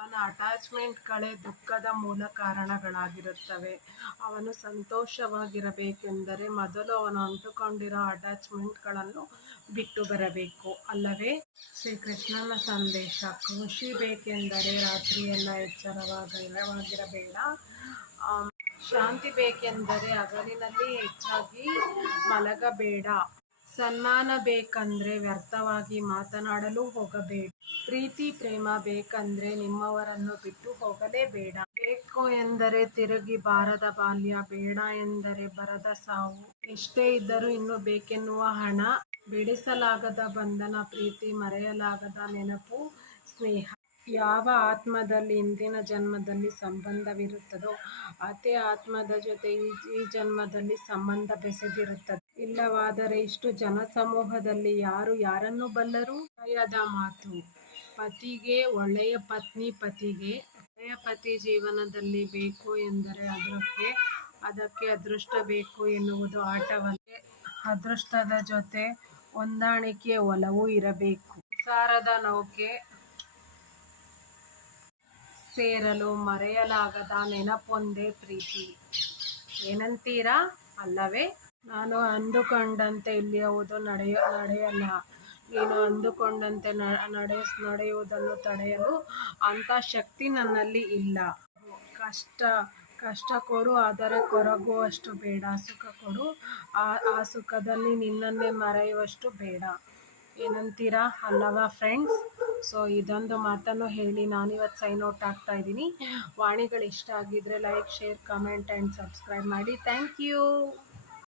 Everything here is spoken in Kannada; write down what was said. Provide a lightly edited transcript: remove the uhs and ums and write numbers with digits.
ಅವನ ಅಟ್ಯಾಚ್ಮೆಂಟ್ಗಳೇ ದುಃಖದ ಮೂಲ ಕಾರಣಗಳಾಗಿರುತ್ತವೆ. ಅವನು ಸಂತೋಷವಾಗಿರಬೇಕೆಂದರೆ ಮೊದಲು ಅವನು ಅಂಟುಕೊಂಡಿರೋ ಅಟ್ಯಾಚ್ಮೆಂಟ್ಗಳನ್ನು ಬಿಟ್ಟು ಬರಬೇಕು, ಅಲ್ಲವೇ? ಶ್ರೀಕೃಷ್ಣನ ಸಂದೇಶ: ಖುಷಿ ಬೇಕೆಂದರೆ ರಾತ್ರಿಯೆಲ್ಲ ಎಚ್ಚರವಾಗಿರಬೇಡ. ಶಾಂತಿ ಬೇಕೆಂದರೆ ಹಗಲಿನಲ್ಲಿ ಹೆಚ್ಚಾಗಿ ಮಲಗಬೇಡ. ಸನ್ಮಾನ ಬೇಕಂದ್ರೆ ವ್ಯರ್ಥವಾಗಿ ಮಾತನಾಡಲು ಹೋಗಬೇಡ. ಪ್ರೀತಿ ಪ್ರೇಮ ಬೇಕಂದ್ರೆ ನಿಮ್ಮವರನ್ನು ಬಿಟ್ಟು ಹೋಗಲೇಬೇಡ. ಬೇಕು ಎಂದರೆ ತಿರುಗಿ ಬಾರದ ಬಾಲ್ಯ, ಬೇಡ ಎಂದರೆ ಬರದ ಸಾವು. ಎಷ್ಟೇ ಇದ್ದರೂ ಇನ್ನೂ ಬೇಕೆನ್ನುವ ಹಣ, ಬಿಡಿಸಲಾಗದ ಬಂಧನ ಪ್ರೀತಿ, ಮರೆಯಲಾಗದ ನೆನಪು ಸ್ನೇಹ. ಯಾವ ಆತ್ಮದಲ್ಲಿ ಹಿಂದಿನ ಜನ್ಮದಲ್ಲಿ ಸಂಬಂಧವಿರುತ್ತದೋ ಅದೇ ಆತ್ಮದ ಜೊತೆ ಈ ಜನ್ಮದಲ್ಲಿ ಸಂಬಂಧ ಬೆಸೆದಿರುತ್ತದೆ. ಇಲ್ಲವಾದರೆ ಇಷ್ಟು ಜನಸಮೂಹದಲ್ಲಿ ಯಾರು ಯಾರನ್ನು ಬಲ್ಲರು? ಹೃದಯದ ಮಾತು: ಪತಿಗೆ ಒಳ್ಳೆಯ ಪತ್ನಿ, ಪತಿಗೆ ಒಳ್ಳೆಯ ಪತಿ ಜೀವನದಲ್ಲಿ ಬೇಕು ಎಂದರೆ ಅದಕ್ಕೆ ಅದೃಷ್ಟ ಬೇಕು ಎನ್ನುವುದು ಆಟವಲ್ಲ. ಅದೃಷ್ಟದ ಜೊತೆ ಹೊಂದಾಣಿಕೆ, ಒಲವು ಇರಬೇಕು. ಸಂಸಾರದ ನೌಕೆ ಸೇರಲು ಮರೆಯಲಾಗದ ನೆನಪೊಂದೇ ಪ್ರೀತಿ. ಏನಂತೀರಾ, ಅಲ್ಲವೇ? ನಾನು ಅಂದುಕೊಂಡಂತೆ ಇಲ್ಲಿ ಯಾವುದು ನಡೆಯಲ್ಲ. ನೀನು ಅಂದುಕೊಂಡಂತೆ ನಡೆಯುವುದನ್ನು ತಡೆಯಲು ಅಂಥ ಶಕ್ತಿ ನನ್ನಲ್ಲಿ ಇಲ್ಲ. ಕಷ್ಟ ಕೊಡು, ಆದರೆ ಕೊರಗುವಷ್ಟು ಬೇಡ. ಸುಖ ಕೊಡು, ಆ ಸುಖದಲ್ಲಿ ನಿನ್ನನ್ನೇ ಮರೆಯುವಷ್ಟು ಬೇಡ. ಏನಂತೀರಾ, ಅಲ್ಲವಾ ಫ್ರೆಂಡ್ಸ್? ಸೊ ಇದೊಂದು ಮಾತನ್ನು ಹೇಳಿ ನಾನಿವತ್ತು ಸೈನ್ ಔಟ್ ಆಗ್ತಾ ಇದ್ದೀನಿ. ವಾಣಿಗಳು ಇಷ್ಟ ಆಗಿದ್ರೆ like, share, comment and subscribe ಮಾಡಿ. Thank you.